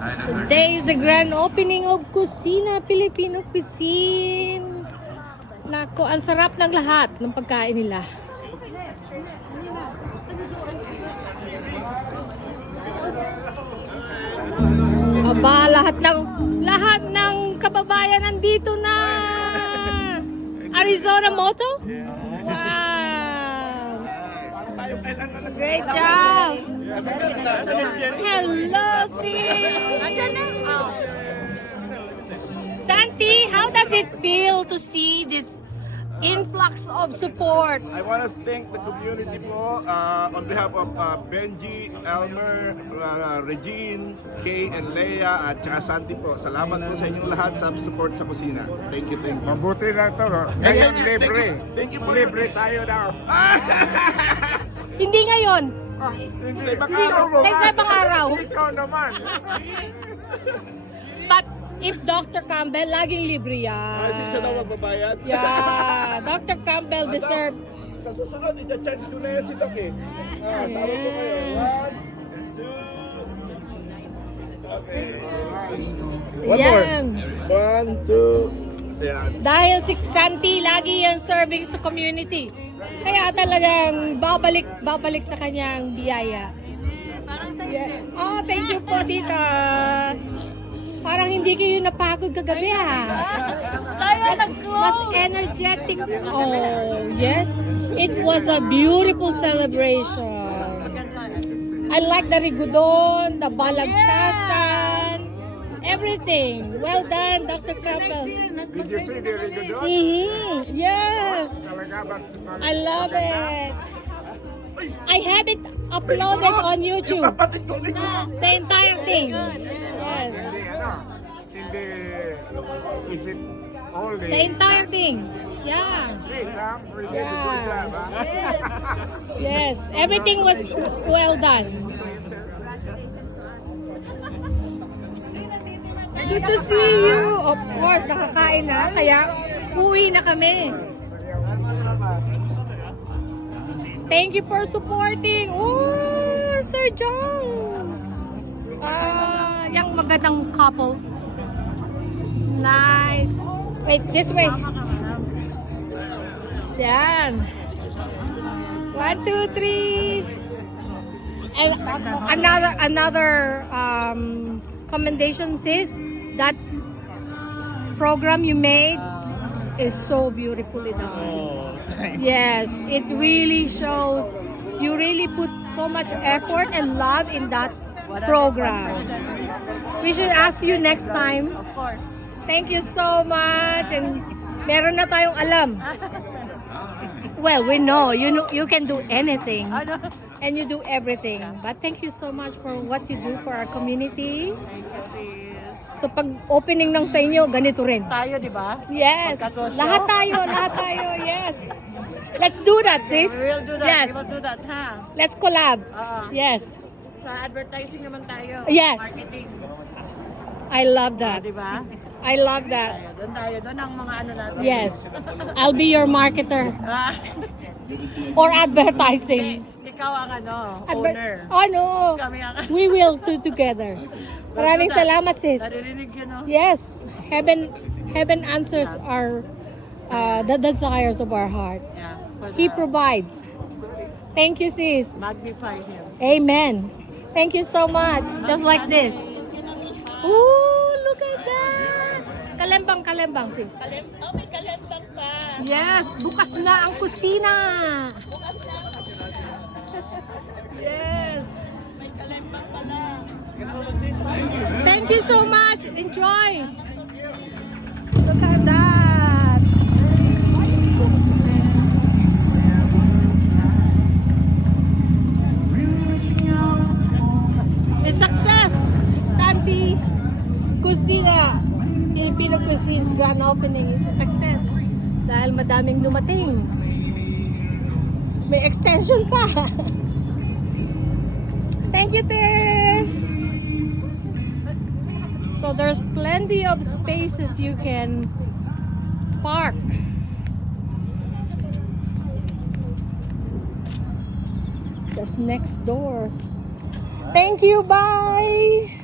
Today is the grand opening of Kusina, Filipino cuisine. Nako, ang sarap ng lahat ng pagkain nila. Aba, lahat ng kababayan nandito na. Arizona Moto? Wow! Great job! Hello, sis! Santi, how does it feel to see this influx of support? I want to thank the community po on behalf of Benji, Elmer, Regine, Kay, and Leia, at saka Santi po. Salamat po sa inyong lahat sa support sa kusina. Thank you, thank you. Mabuti na ito. Ngayon, libre. Thank you po. Libre tayo daw. Hindi ngayon. Hindi. Sa ibang araw mo. Sa ibang araw. Ikaw naman. But if Dr. Campbell, laging libre yan. Kasi siya daw magbabayad. Yeah, Dr. Campbell deserve. Sa susunod, i-charge ko na yan si Doc eh. Sama ko kayo. 1, 2. Okay. One more. Yan. 1, 2. Yan. Dahil si Santi lagi yan serving sa community. Kaya talagang babalik sa kanyang biyaya. Yeah. Oh, thank you po, tita. Parang hindi kayo napagod kagabi Mas energetic. Oh, yes. It was a beautiful celebration. I like the rigudon, the balagtasan, everything. Well done, Dr. Campbell. Did you see the rigodon? Yes. Talaga ba? I love it. I have it uploaded on YouTube. Kapatid ko nito. The entire thing. Yes. Hindi, hindi, is it all The day? entire thing. Yeah. Hey, Cam, we did a Yeah. good job, ha? Yes. Everything was well done. Good to see you. Of course, nakakain na. Kaya uwi na kami. Thank you for supporting. Oh, Sir John. Yung magandang couple. Nice. Wait, this way. Yan. 1, 2, 3. And another commendation sis, that program you made is so beautifully done. Yes, it really shows you really put so much effort and love in that program. We should ask you next time. Of course. Thank you so much, and meron na tayong alam. Well, we know you can do anything and you do everything. But thank you so much for what you do for our community. Thank you, sis. So pag opening ng sa inyo, ganito rin. Tayo, di ba? Yes. Magkasosyo. Lahat tayo. Yes. Let's do that, sis. We will do that. Yes. We will do that, ha? Let's collab. Yes. Sa advertising naman tayo. Yes. Marketing. I love that. Di ba? I love that. Tayo. Doon ang mga ano natin. Yes. I'll be your marketer or advertising. Ikaw ang owner. Oh no. Kami ang We will do together. Maraming salamat, sis. naririnig yun, no? Yes. Heaven answers our the desires of our heart. Yeah. He provides. Thank you, sis. Magnify him. Amen. Thank you so much. Just like this. Ooh, look at that. Kalembang, sis. Oh, may kalembang pa. Yes, bukas na ang kusina. Yes. May kalembang pala. Thank you so much. Enjoy. Look at that. A success. Santi Kusina, Filipino Cuisine grand opening is a success. Dahil madaming dumating. May extension pa. Thank you, te. So there's plenty of spaces you can park. Just next door. Thank you, bye.